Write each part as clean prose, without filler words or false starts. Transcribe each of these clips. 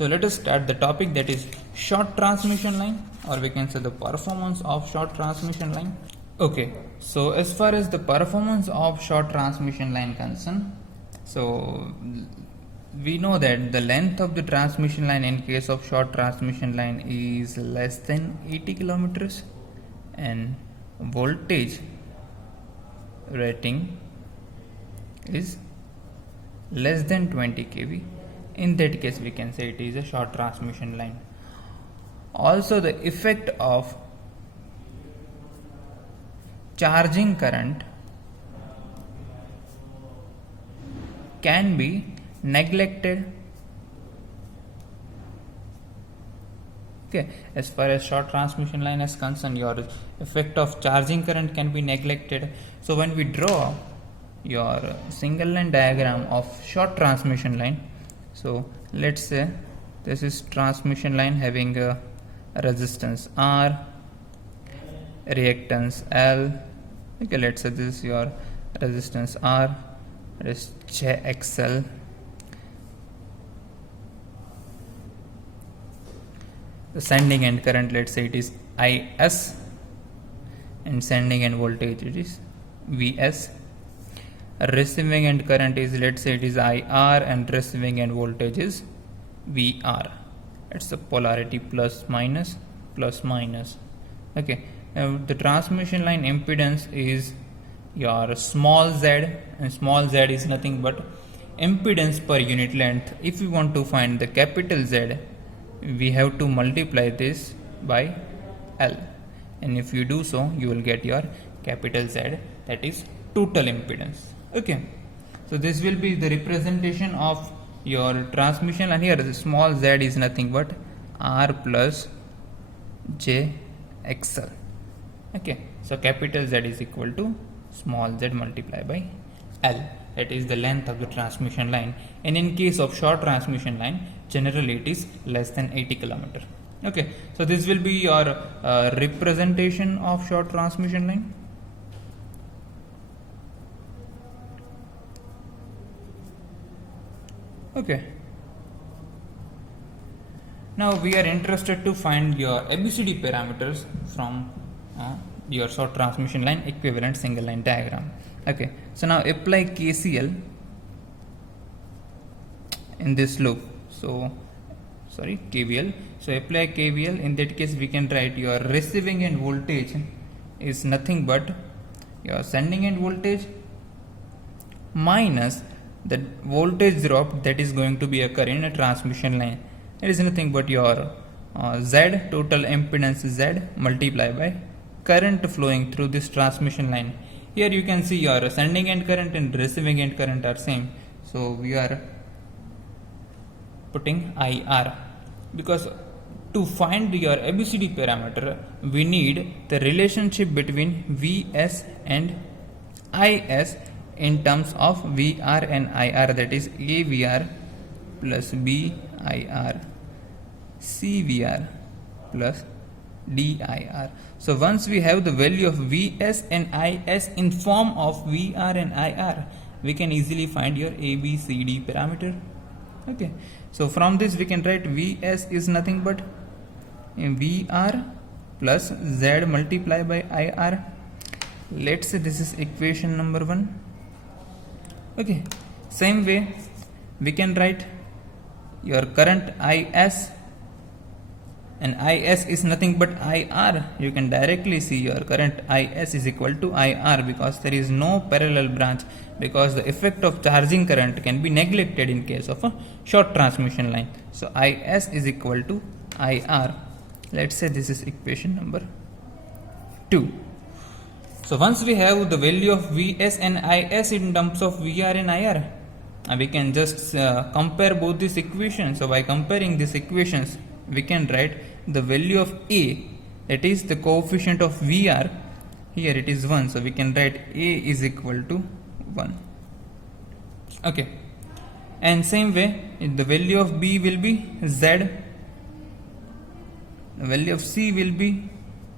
So let us start the topic, that is short transmission line, or we can say the performance of short transmission line. Okay, so as far as the performance of short transmission line concerned, so we know that the length of the transmission line in case of short transmission line is less than 80 kilometers and voltage rating is less than 20 kV. In that case we can say it is a short transmission line. Also the effect of charging current can be neglected. Okay, as far as short transmission line is concerned, your effect of charging current can be neglected. So when we draw your single line diagram of short transmission line, so let's say this is transmission line having a resistance R, reactance L. Okay, let's say this is your resistance R, it is JXL. The sending end current, let's say it is IS, and sending end voltage it is VS. Receiving end current is, let's say it is IR, and receiving end voltage is VR. It's the polarity plus minus plus minus. Okay, the transmission line impedance is your small z, and small z is nothing but impedance per unit length. If we want to find the capital Z, we have to multiply this by L, and if you do so you will get your capital Z, that is total impedance. Okay, so this will be the representation of your transmission, and here the small z is nothing but R plus J XL. Okay, so capital Z is equal to small z multiplied by L. That is the length of the transmission line, and in case of short transmission line generally it is less than 80 km. Okay, so this will be your representation of short transmission line. Okay, now we are interested to find your ABCD parameters from your short transmission line equivalent single line diagram. Okay, so now apply KCL in this loop. So KVL. So apply KVL. In that case we can write your receiving end voltage is nothing but your sending end voltage minus the voltage drop that is going to be occur in a transmission line. It is nothing but your Z, total impedance Z, multiplied by current flowing through this transmission line. Here you can see your sending end current and receiving end current are same, so we are putting IR, because to find your ABCD parameter we need the relationship between VS and IS in terms of VR and IR, that is AVR plus BIR CVR plus DIR. So once we have the value of VS and IS in form of VR and IR, we can easily find your ABCD parameter. Okay, so from this we can write VS is nothing but VR plus Z multiplied by IR. Let's say this is equation number 1. Okay, same way we can write your current IS, and IS is nothing but IR. You can directly see your current IS is equal to IR, because there is no parallel branch, because the effect of charging current can be neglected in case of a short transmission line. So IS is equal to IR. Let's say this is equation number 2. So once we have the value of VS and IS in terms of VR and IR, we can just compare both these equations. So by comparing these equations we can write the value of A, that is the coefficient of VR, here it is 1, so we can write A is equal to 1. Okay, and same way the value of B will be Z, the value of C will be,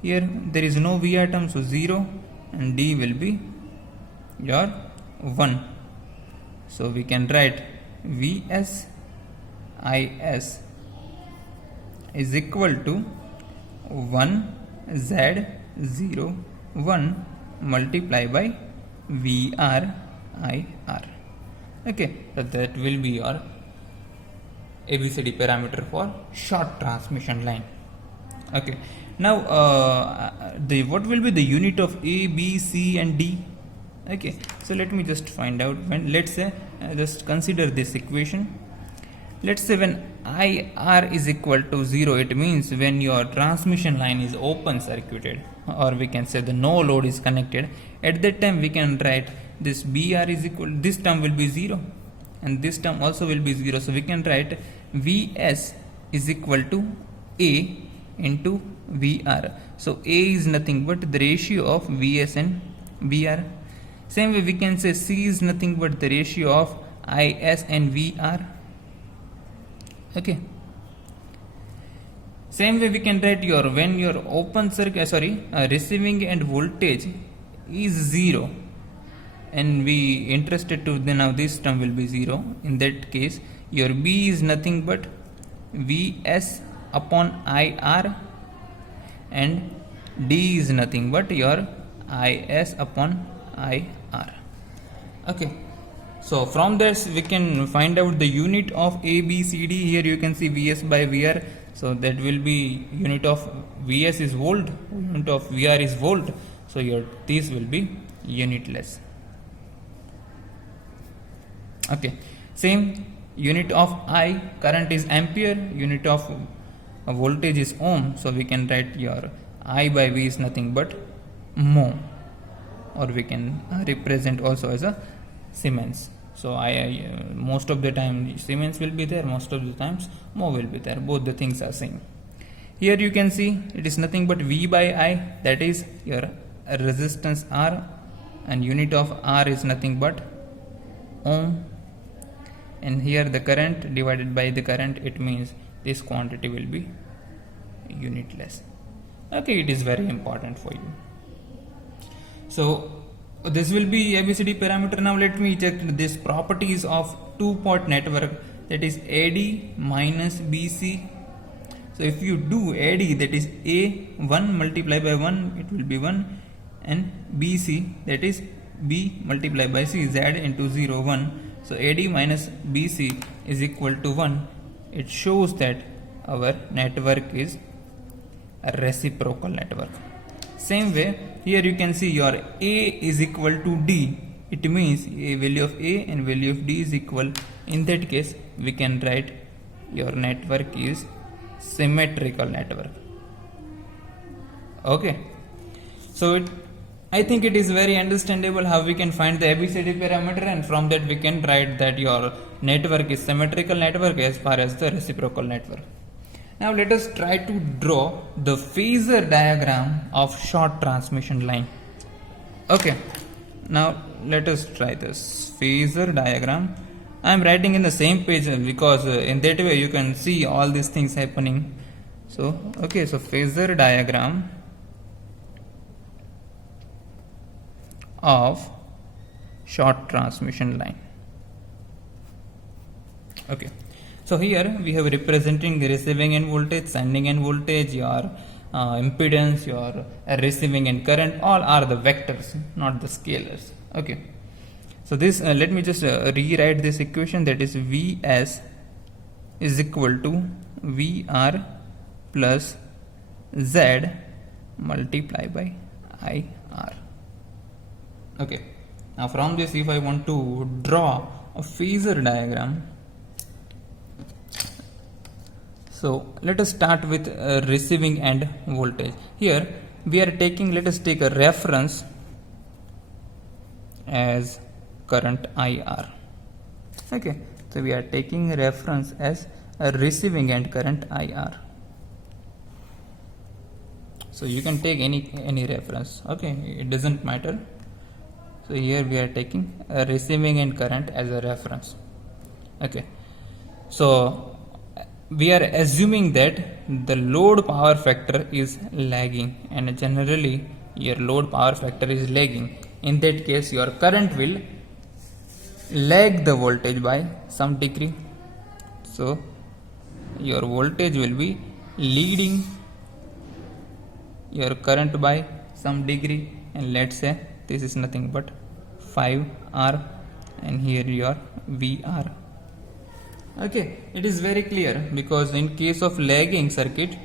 here there is no VR term, so 0, and D will be your 1. So we can write VS IS is equal to 1Z01 multiply by VRIR. Okay, so that will be your ABCD parameter for short transmission line. Okay, now what will be the unit of A, B, C and D? Okay, so let me just find out. When, let's say, just consider this equation. Let's say when IR is equal to 0, it means when your transmission line is open circuited, or we can say the no load is connected. At that time we can write this BR is equal, this term will be 0 and this term also will be 0. So we can write VS is equal to A into VR. So A is nothing but the ratio of VS and BR. Same way we can say C is nothing but the ratio of IS and VR. Okay. Same way we can write your when your open circuit receiving end voltage is 0 and we interested to then now this term will be 0. In that case your B is nothing but VS upon IR and D is nothing but your IS upon IR. Okay, so from this we can find out the unit of ABCD. Here you can see VS by VR, so that will be unit of VS is volt, unit of VR is volt, so your these will be unitless. Okay, same unit of I, current is ampere, unit of voltage is ohm, so we can write your I by V is nothing but mho, or we can represent also as a Siemens. So most of the time Siemens will be there, most of the times mho will be there, both the things are same. Here you can see it is nothing but V by I, that is your resistance R, and unit of R is nothing but ohm, and here the current divided by the current, it means this quantity will be unitless. Okay, it is very important for you. So this will be ABCD parameter. Now let me check this properties of two-port network, that is AD minus BC. So if you do AD, that is A 1 multiplied by 1, it will be 1, and BC, that is B multiplied by C, Z into 0 1. So AD minus BC is equal to 1. It shows that our network is a reciprocal network. Same way here you can see your A is equal to D. It means a value of A and value of D is equal. In that case we can write your network is symmetrical network. Okay, so I think it is very understandable how we can find the ABCD parameter, and from that we can write that your network is symmetrical network as far as the reciprocal network. Now let us try to draw the phasor diagram of short transmission line. Okay, now let us try this phasor diagram. I am writing in the same page because in that way you can see all these things happening. So okay, so phasor diagram of short transmission line. Okay, so here we have representing receiving end voltage, sending end voltage, your impedance, your receiving end current, all are the vectors, not the scalars. Okay, so this let me just rewrite this equation, that is Vs is equal to VR plus Z multiplied by IR. Okay, now from this if I want to draw a phasor diagram, so let us start with receiving end voltage. Here we are taking, let us take a reference as current IR. Okay, so we are taking reference as a receiving end current IR. So you can take any reference, okay, it doesn't matter. So here we are taking a receiving end current as a reference. Okay, so we are assuming that the load power factor is lagging, and generally your load power factor is lagging. In that case your current will lag the voltage by some degree, so your voltage will be leading your current by some degree, and let's say this is nothing but 5R, and here your VR. Okay, it is very clear, because in case of lagging circuit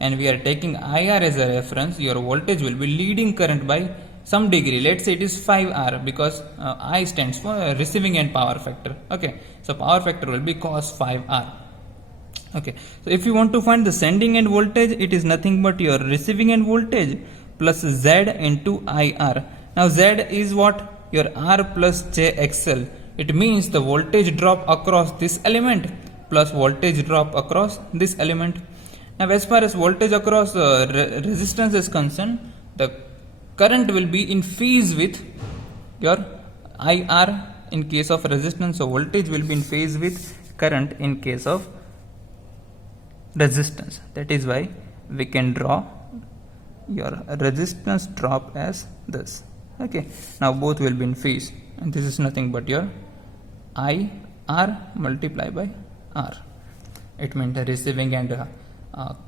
and we are taking IR as a reference, your voltage will be leading current by some degree. Let's say it is 5R, because I stands for receiving end power factor. Okay, so power factor will be cos 5R. Okay, so if you want to find the sending end voltage, it is nothing but your receiving end voltage plus Z into IR. Now Z is what? Your R plus JXL. It means the voltage drop across this element plus voltage drop across this element. Now as far as voltage across resistance is concerned, the current will be in phase with your IR in case of resistance, so voltage will be in phase with current in case of resistance. That is why we can draw your resistance drop as this. Okay, now both will be in phase, and this is nothing but your IR multiplied by R. It means the receiving and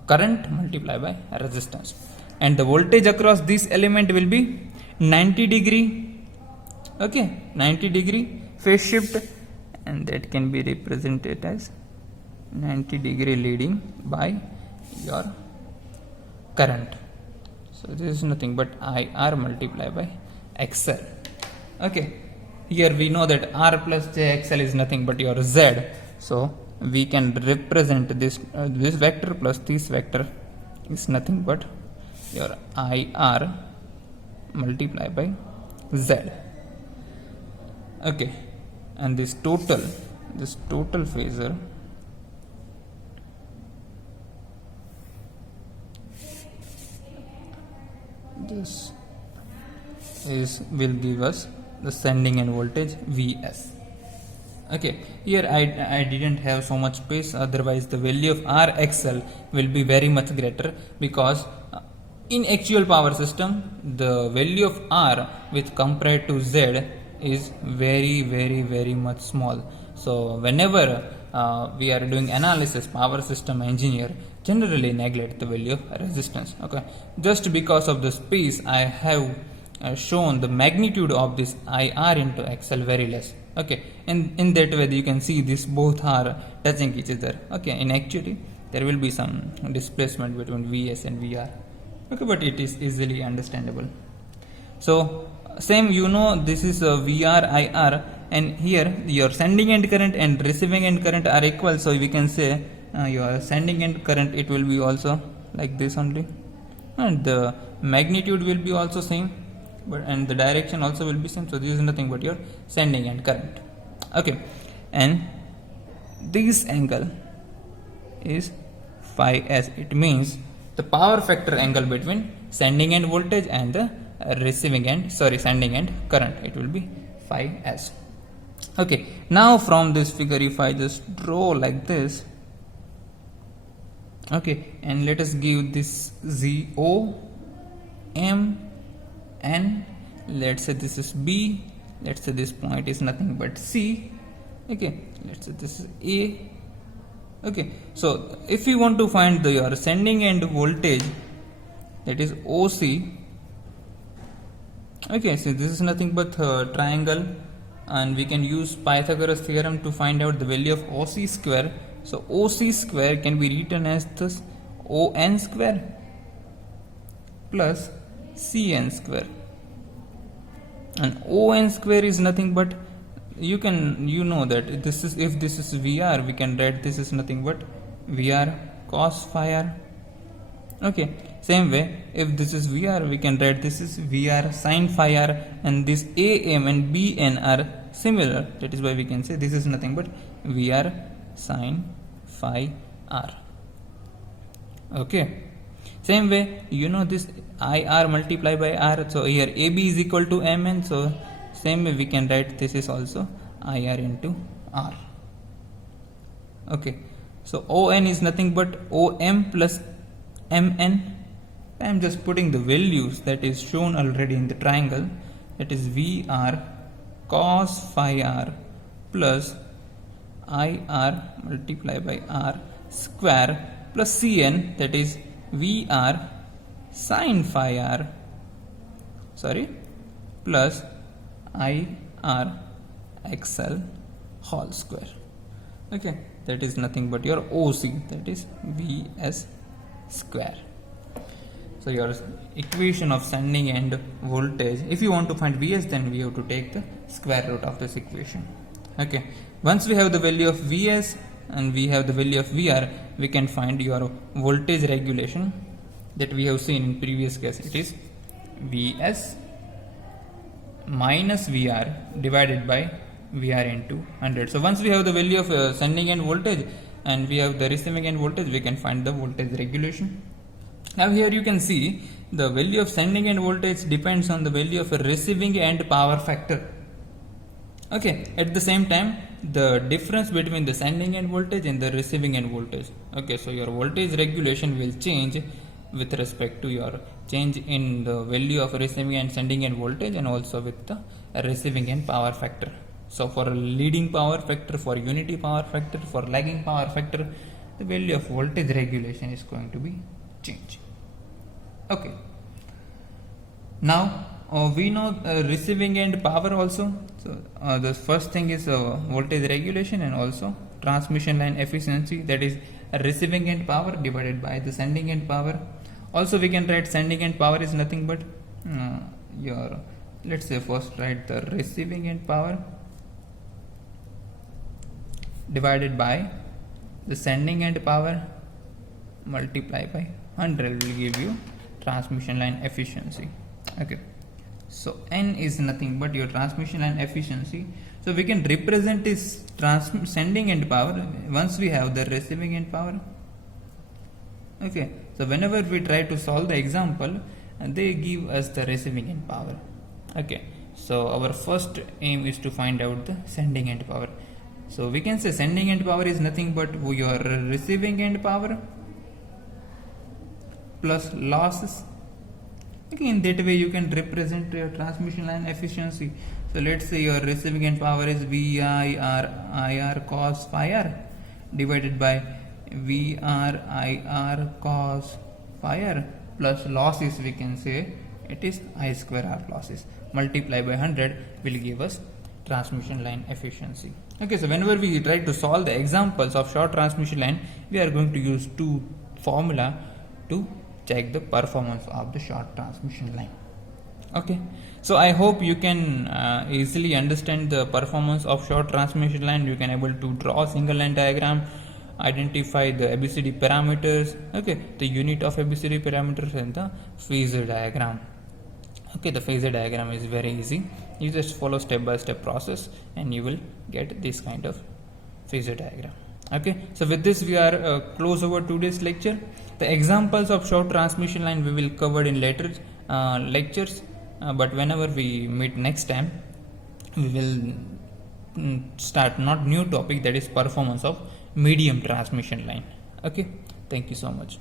current multiplied by resistance, and the voltage across this element will be 90 degree. Okay, 90 degree phase shift, and that can be represented as 90 degree leading by your current. So this is nothing but IR multiplied by XL. Okay, here we know that R plus JXL is nothing but your Z, so we can represent this this vector plus this vector is nothing but your IR multiplied by Z. Okay, and this total phasor this will give us the sending end voltage Vs. Okay, here I didn't have so much space, otherwise the value of RXL will be very much greater, because in actual power system the value of R with compared to Z is very much small. So whenever we are doing analysis, power system engineer generally neglect the value of resistance. Okay, just because of the space I have shown the magnitude of this IR into XL very less. Okay, and in that way you can see this both are touching each other. Okay, in actually there will be some displacement between Vs and VR. Okay, but it is easily understandable. So same, you know, this is VR IR, and here your sending end current and receiving end current are equal, so we can say your sending end current, it will be also like this only, and the magnitude will be also same, but and the direction also will be same. So this is nothing but your sending end current. Okay, and this angle is phi s. It means the power factor angle between sending end voltage and the sending end current, it will be phi s. Okay, now from this figure, if I just draw like this, okay, and let us give this ZO, M, N, let's say this is B, let's say this point is nothing but C, okay, let's say this is A. Okay, so if you want to find your sending end voltage, that is OC, okay, so this is nothing but triangle, and we can use Pythagoras theorem to find out the value of OC square. So OC square can be written as this ON square plus CN square, and ON square is nothing but, you know that this is, if this is VR, we can write this is nothing but VR cos phi r. Okay, same way, if this is VR, we can write this is VR sin phi r, and this AM and BN are similar, that is why we can say this is nothing but VR sin phi r. Okay, same way, you know this IR multiplied by R, so here AB is equal to MN, so same way we can write this is also IR into R. Okay, so ON is nothing but OM plus MN. I am just putting the values that is shown already in the triangle, that is VR cos phi r plus IR multiplied by R square plus Cn, that is Vr sin phi r, plus IR XL whole square. Okay, that is nothing but your OC, that is Vs square. So your equation of sending end voltage, if you want to find Vs, then we have to take the square root of this equation. Okay, once we have the value of Vs and we have the value of Vr, we can find your voltage regulation that we have seen in previous case. It is Vs minus Vr divided by Vr into 100. So once we have the value of sending end voltage and we have the receiving end voltage, we can find the voltage regulation. Now here you can see the value of sending end voltage depends on the value of a receiving end power factor. Okay, at the same time the difference between the sending end voltage and the receiving end voltage. Okay, so your voltage regulation will change with respect to your change in the value of receiving and sending end voltage, and also with the receiving end power factor. So for a leading power factor, for unity power factor, for lagging power factor, the value of voltage regulation is going to be changed. Okay, now we know receiving end power also. So the first thing is voltage regulation and also transmission line efficiency, that is receiving end power divided by the sending end power. Also we can write sending end power is nothing but your, let's say first write the receiving end power divided by the sending end power multiply by 100 will give you transmission line efficiency. Okay, so N is nothing but your transmission line efficiency. So we can represent this sending end power once we have the receiving end power. Okay, so whenever we try to solve the example, they give us the receiving end power. Okay, so our first aim is to find out the sending end power. So we can say sending end power is nothing but your receiving end power plus losses. Okay, in that way you can represent your transmission line efficiency. So let's say your receiving end power is VIR cos phi r divided by VRIR cos phi r plus losses, we can say it is I square R losses, multiply by 100 will give us transmission line efficiency. Okay, so whenever we try to solve the examples of short transmission line, we are going to use two formula to check the performance of the short transmission line. Okay, so I hope you can easily understand the performance of short transmission line. You can able to draw a single line diagram, identify the ABCD parameters, okay, the unit of ABCD parameters, and the phasor diagram. Okay, the phasor diagram is very easy. You just follow step by step process and you will get this kind of phasor diagram. Okay, so with this we are close over today's lecture. The examples of short transmission line we will cover in later lectures, but whenever we meet next time, we will start not new topic, that is performance of medium transmission line. Okay, thank you so much.